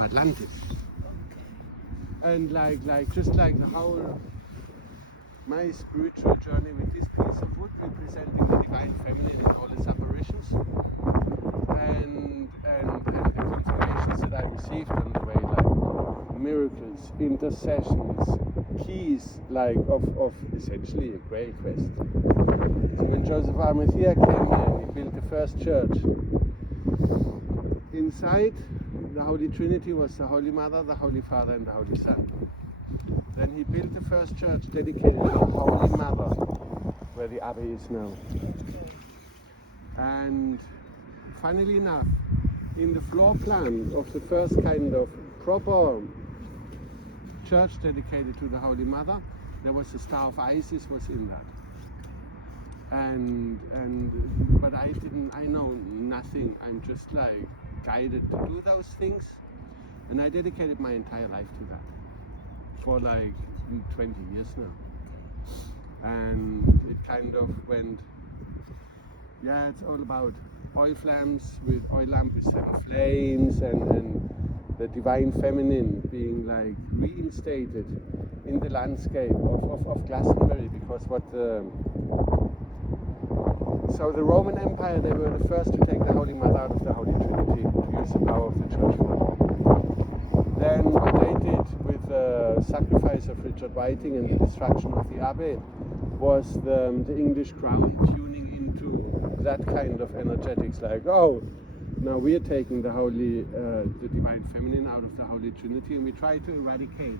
Atlantis. Okay. And just like the whole my spiritual journey with this piece of wood, representing the divine feminine in all its apparitions, and the confirmations that I received on the way, like miracles, intercessions, keys, like of essentially a grail quest. So when Joseph Armathia came here and he built the first church, inside the Holy Trinity was the Holy Mother, the Holy Father and the Holy Son. Then he built the first church dedicated to the Holy Mother, where the Abbey is now. And funnily enough, in the floor plan of the first kind of proper church dedicated to the Holy Mother, there was the Star of Isis was in that. But I know nothing. I'm just like guided to do those things, and I dedicated my entire life to that for like 20 years now. And it kind of went, yeah, it's all about oil lamps with 7 flames, and the divine feminine being like reinstated in the landscape of Glastonbury, because so the Roman Empire, they were the first to take the Holy Mother out of the Holy Trinity to use the power of the Church for war. Then what they did with the sacrifice of Richard Whiting and the destruction of the Abbey was the English crown tuning into that kind of energetics, like, oh, now we are taking the divine feminine out of the Holy Trinity, and we try to eradicate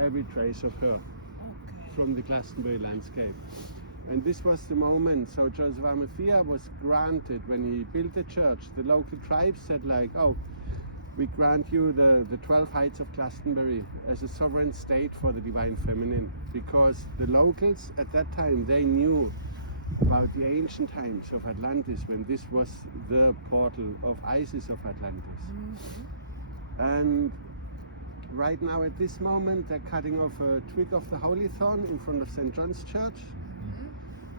every trace of her from the Glastonbury landscape. And this was the moment. So Joseph Armathia was granted, when he built the church, the local tribes said like, oh, we grant you the 12 heights of Glastonbury as a sovereign state for the divine feminine, because the locals at that time, they knew about the ancient times of Atlantis, when this was the portal of Isis of Atlantis. And right now at this moment, they're cutting off a twig of the Holy Thorn in front of St. John's Church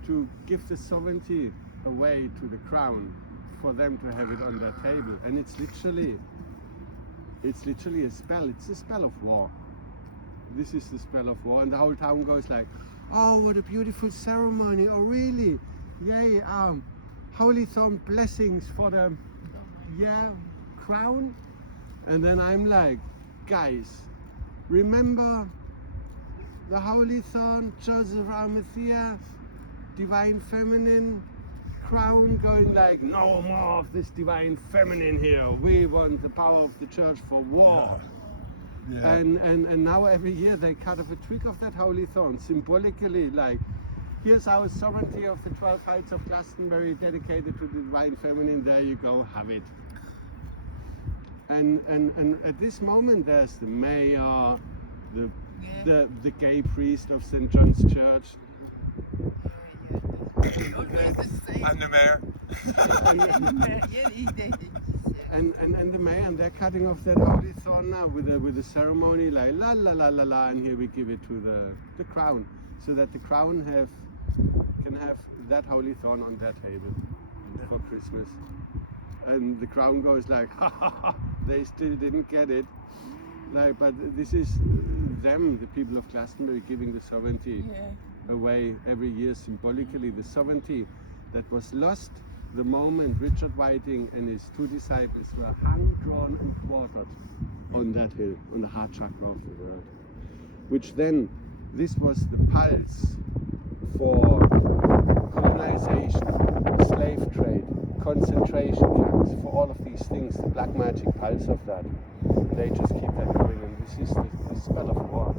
to give the sovereignty away to the crown, for them to have it on their table. And it's literally a spell. It's a spell of war. This is the spell of war, and the whole town goes like, oh, what a beautiful ceremony. Oh, really? Yay, Holy Thorn blessings for the crown. And then I'm like, guys, remember the Holy Thorn, Joseph Armathia, divine feminine, crown, going like, no more of this divine feminine here. We want the power of the church for war. Yeah. And now every year they cut off a twig of that Holy Thorn, symbolically, like, here's our sovereignty of the 12 heights of Glastonbury dedicated to the divine feminine. There you go, have it. And at this moment there's the mayor, the gay priest of St. John's Church. I'm the mayor. And the mayor, and they're cutting off that Holy Thorn now with a ceremony like la la la la la, and here we give it to the crown, so that the crown can have that Holy Thorn on their table for Christmas. And the crown goes like, ha ha ha, they still didn't get it. Like, but this is them, the people of Glastonbury, giving the sovereignty away every year symbolically, the sovereignty that was lost the moment Richard Whiting and his 2 disciples were hung, drawn and quartered on that hill, on the heart chakra of the world. Which then, this was the pulse for colonization, slave trade, concentration camps, for all of these things, the black magic pulse of that. They just keep that going, and this is the spell of war.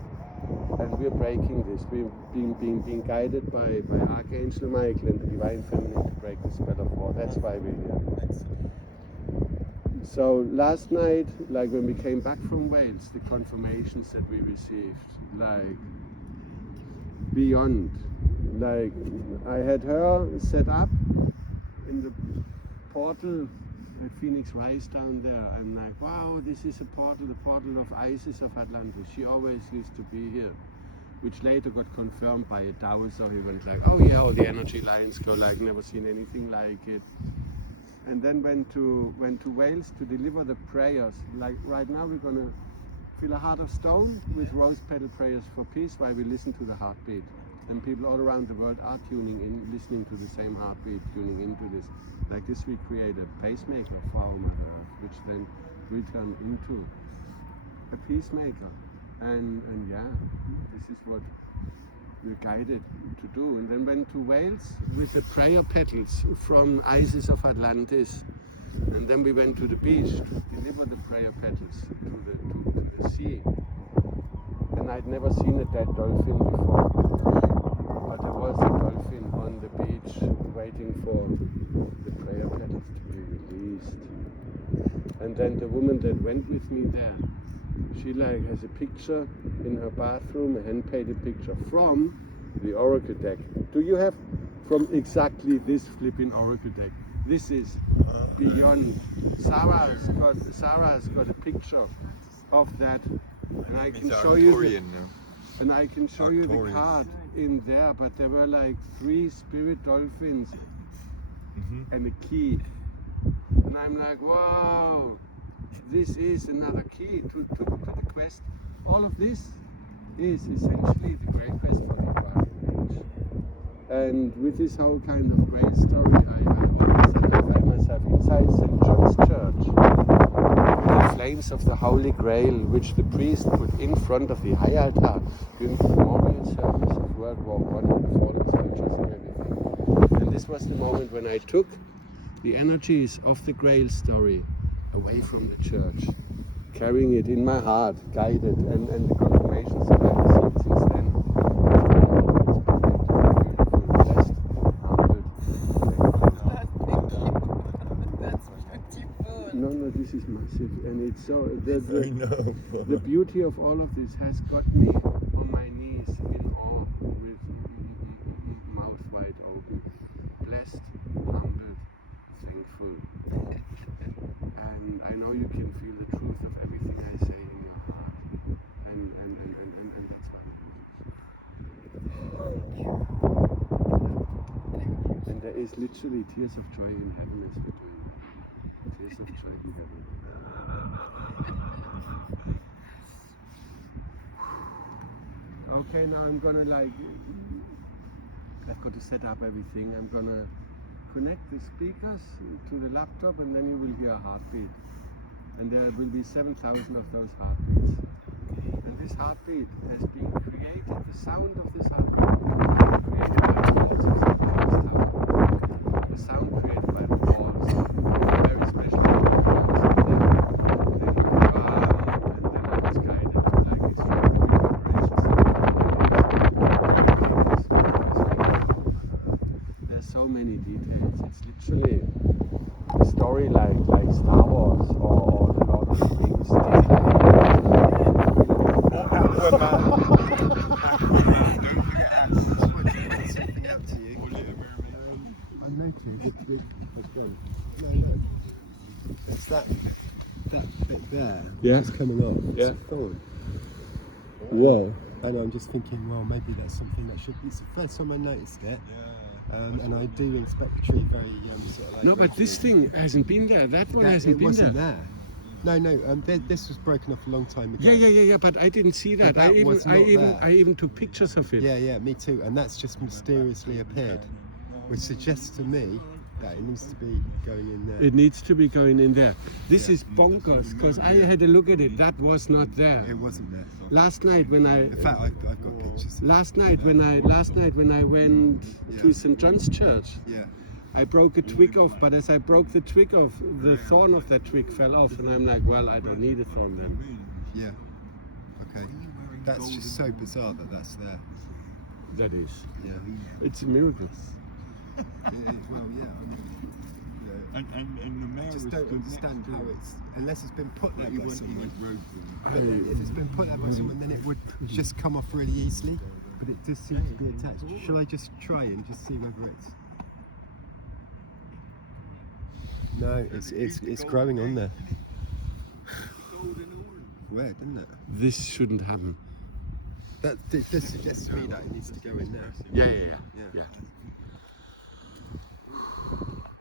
And we're breaking this. We're being guided by Archangel Michael and the Divine Feminine to break the spell of war. That's why we're here. So last night, like when we came back from Wales, the confirmations that we received, like beyond. Like I had her set up in the portal at Phoenix Rise down there. I'm like, wow, this is a portal, the portal of Isis of Atlantis. She always used to be here, which later got confirmed by a Tao. So he went like, oh yeah, all the energy lines go like, never seen anything like it. and then went to Wales to deliver the prayers. Like right now, we're gonna fill a heart of stone with rose petal prayers for peace while we listen to the heartbeat. And people all around the world are tuning in, listening to the same heartbeat, tuning into this. Like this, we create a pacemaker for our Mother Earth, which then will turn into a peacemaker. And yeah, this is what we're guided to do. And then went to Wales with the prayer petals from Isis of Atlantis. And then we went to the beach to deliver the prayer petals to the sea. And I'd never seen a dead dolphin before. But there was a dolphin on the beach waiting for the prayer petals to be released. And then the woman that went with me there, she like has a picture in her bathroom, a hand-painted picture from the oracle deck. Do you have from exactly this flipping oracle deck? This is beyond. Sarah's got a picture of that, and I can show you the card in there. But there were like 3 spirit dolphins and a key, and I'm like, whoa, this is another key to the quest. All of this is essentially the great quest for the Aquarian Age. And with this whole kind of great story, I find myself inside St. John's Church. The flames of the Holy Grail, which the priest put in front of the high altar during the memorial service of World War I and the fallen soldiers and everything. And this was the moment when I took the energies of the Grail story away from the church, carrying it in my heart, guided, and the confirmations that I've received since then. Blessed, humbled, That's beautiful. No, this is massive, and it's so the beauty of all of this has got me on my knees in awe, with mouth wide open, blessed, humbled, thankful. And I know you can feel the truth of everything I say in your heart, and that's why. And there is literally tears of joy in heaven as we're doing. Tears of joy in heaven. Okay, now I'm gonna I've got to set up everything. I'm gonna connect the speakers to the laptop, and then you will hear a heartbeat. And there will be 7,000 of those heartbeats. And this heartbeat has been created, the sound of this heartbeat created by the walls of St. John's Tower. The sound created by the walls, very special. And then I was guided to like extraordinary vibrations. There's so many details. It's literally a story like Star Wars or The Lord of the Rings. I noticed It's that bit there. Yeah. It's coming off. It's Yeah. a thorn. Whoa. And I'm just thinking, well, maybe that's something that should be. It's the first time I noticed it. And I do inspect the tree very sort of like. No, but this thing hasn't been there. That one hasn't been wasn't there. No. This was broken off a long time ago. Yeah. But I didn't see that. But that was not there. I even took pictures of it. Yeah, me too. And that's just mysteriously appeared, which suggests to me that it needs to be going in there. It needs to be going in there. This is bonkers, because I had a look at it. That was not there. It wasn't there. Last night when In fact, I've got pictures. Last night when I went to St. John's Church, Yeah. I broke a twig off, but as I broke the twig off, the thorn of that twig fell off, and I'm like, well, I don't need a thorn then. Yeah. Okay. That's just so bizarre that that's there. That is. Yeah. It's a miracle. Well, yeah. And the mayor I just was don't stood understand next to how it. it's, unless it's been put there Like he by went in someone. his robe. But if it's been put there by someone, then it would just come off really easily. But it does seem to be attached. Shall I just try and just see whether it's? No, it's growing on there. Weird, isn't it? This shouldn't happen. This suggests to me that it needs to go in there. Yeah.